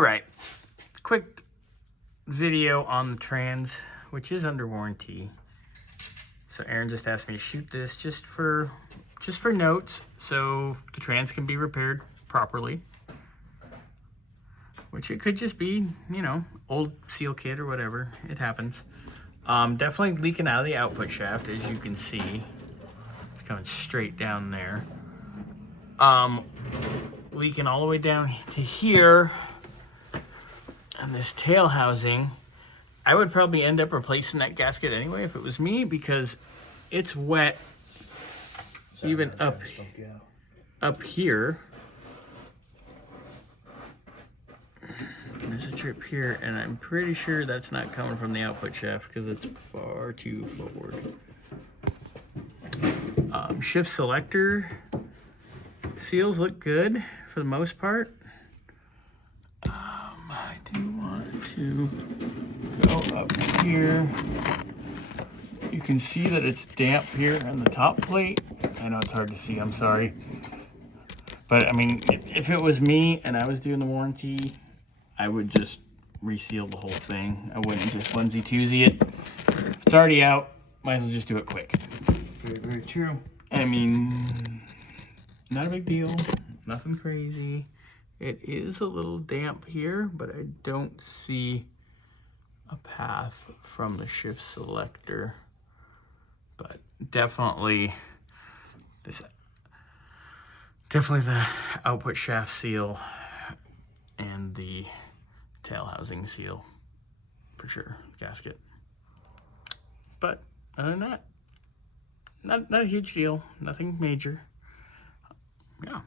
All right, quick video on the trans, which is under warranty. So Aaron just asked me to shoot this just for notes, so the trans can be repaired properly. Which it could just be, you know, old seal kit or whatever. It happens. Definitely leaking out of the output shaft, as you can see. It's coming straight down there. Leaking all the way down to here. And this tail housing, I would probably end up replacing that gasket anyway if it was me, because it's wet even up here. There's a trip here, and I'm pretty sure that's not coming from the output shaft because it's far too forward. Shift selector seals look good for the most part. I do want to go up here. You can see that it's damp here on the top plate. I know it's hard to see, I'm sorry. But I mean, if it was me and I was doing the warranty, I would just reseal the whole thing. I wouldn't just onesie-twosie it. If it's already out, might as well just do it quick. Very, very true. I mean, not a big deal, nothing crazy. It is a little damp here, but I don't see a path from the shift selector. But definitely the output shaft seal and the tail housing seal for sure, gasket. But other than that, not a huge deal, nothing major. Yeah.